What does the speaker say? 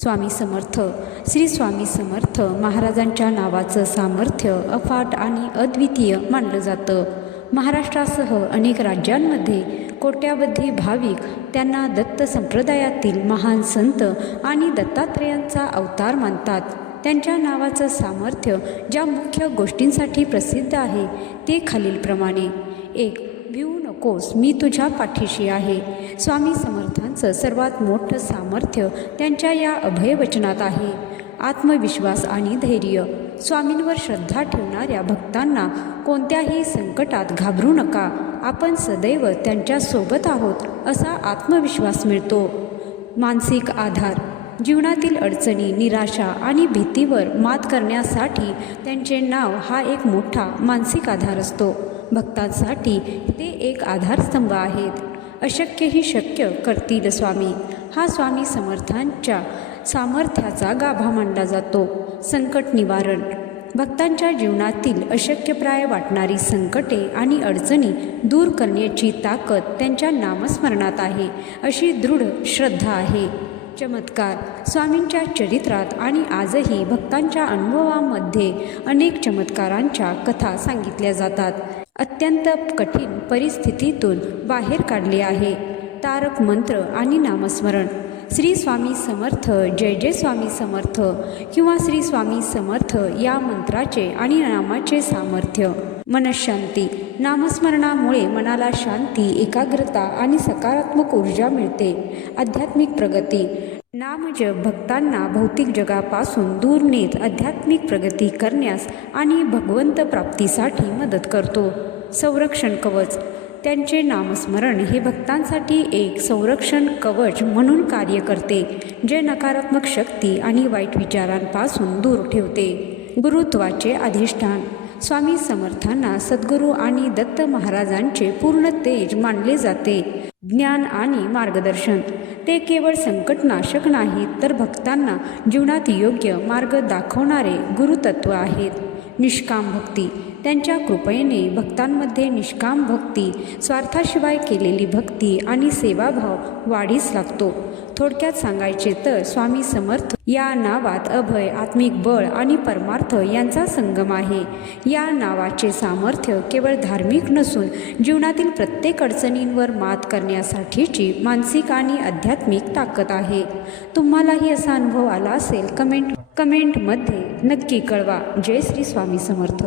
स्वामी समर्थ. श्री स्वामी समर्थ महाराजांच्या नावाचं सामर्थ्य अफाट आणि अद्वितीय मानलं जातं. महाराष्ट्रासह अनेक राज्यांमध्ये कोट्यावधी भाविक त्यांना दत्त संप्रदायातील महान संत आणि दत्तात्रेयांचा अवतार मानतात. त्यांच्या नावाचं सामर्थ्य ज्या मुख्य गोष्टींसाठी प्रसिद्ध आहे ते खालीलप्रमाणे. 1. भिवू नकोस, मी तुझ्या पाठीशी आहे. स्वामी समर्थांचं सर्वात मोठं सामर्थ्य त्यांच्या या अभयवचनात आहे. आत्मविश्वास आणि धैर्य. स्वामींवर श्रद्धा ठेवणाऱ्या भक्तांना कोणत्याही संकटात घाबरू नका, आपण सदैव त्यांच्या सोबत आहोत असा आत्मविश्वास मिळतो. मानसिक आधार. जीवनातील अडचणी, निराशा आणि भीतीवर मात करण्यासाठी त्यांचे नाव हा एक मोठा मानसिक आधार असतो. भक्तांसाठी ते एक आधारस्तंभ आहेत. अशक्यही शक्य करतील स्वामी, हा स्वामी समर्थांच्या सामर्थ्याचा गाभा मानला जातो. संकट निवारण. भक्तांच्या जीवनातील अशक्यप्राय वाटणारी संकटे आणि अडचणी दूर करण्याची ताकद त्यांच्या नामस्मरणात आहे, अशी दृढ श्रद्धा आहे. चमत्कार. स्वामींच्या चरित्रात आणि आजही भक्तांच्या अनुभवामध्ये अनेक चमत्कारांच्या कथा सांगितल्या जातात. अत्यंत कठीण परिस्थितीतून बाहेर काढले आहे. तारक मंत्र आणि नामस्मरण. श्री स्वामी समर्थ, जय जय स्वामी समर्थ किंवा श्री स्वामी समर्थ या मंत्राचे आणि नामाचे सामर्थ्य. मनःशांती. नामस्मरणामुळे मनाला शांती, एकाग्रता आणि सकारात्मक ऊर्जा मिळते. आध्यात्मिक प्रगती. नामजप भक्तांना भौतिक जगापासून दूर नेत आध्यात्मिक प्रगती करण्यास आणि भगवंत प्राप्तीसाठी मदत करतो. संरक्षण कवच. त्यांचे नामस्मरण हे भक्तांसाठी एक संरक्षण कवच म्हणून कार्य करते, जे नकारात्मक शक्ती आणि वाईट विचारांपासून दूर ठेवते. गुरुत्वाचे अधिष्ठान. स्वामी समर्थांना सद्गुरू आणि दत्त महाराजांचे पूर्ण तेज मानले जाते. ज्ञान आणि मार्गदर्शन. ते केवळ संकटनाशक नाहीत, तर भक्तांना जीवनात योग्य मार्ग दाखवणारे गुरुतत्व आहेत. निष्काम भक्ती. त्यांच्या कृपेने भक्तांमध्ये निष्काम भक्ती, स्वार्थाशिवाय केलेली भक्ती आणि सेवाभाव वाढीस लागतो. थोडक्यात सांगायचे तर स्वामी समर्थ या नावात अभय, आत्मिक बळ आणि परमार्थ यांचा संगम आहे. या नावाचे सामर्थ्य केवळ धार्मिक नसून जीवनातील प्रत्येक अडचणींवर मात करण्यासाठीची मानसिक आणि आध्यात्मिक ताकद आहे. तुम्हालाही असा अनुभव आला असेल कमेंटमध्ये नक्की कळवा. जय श्री स्वामी समर्थ.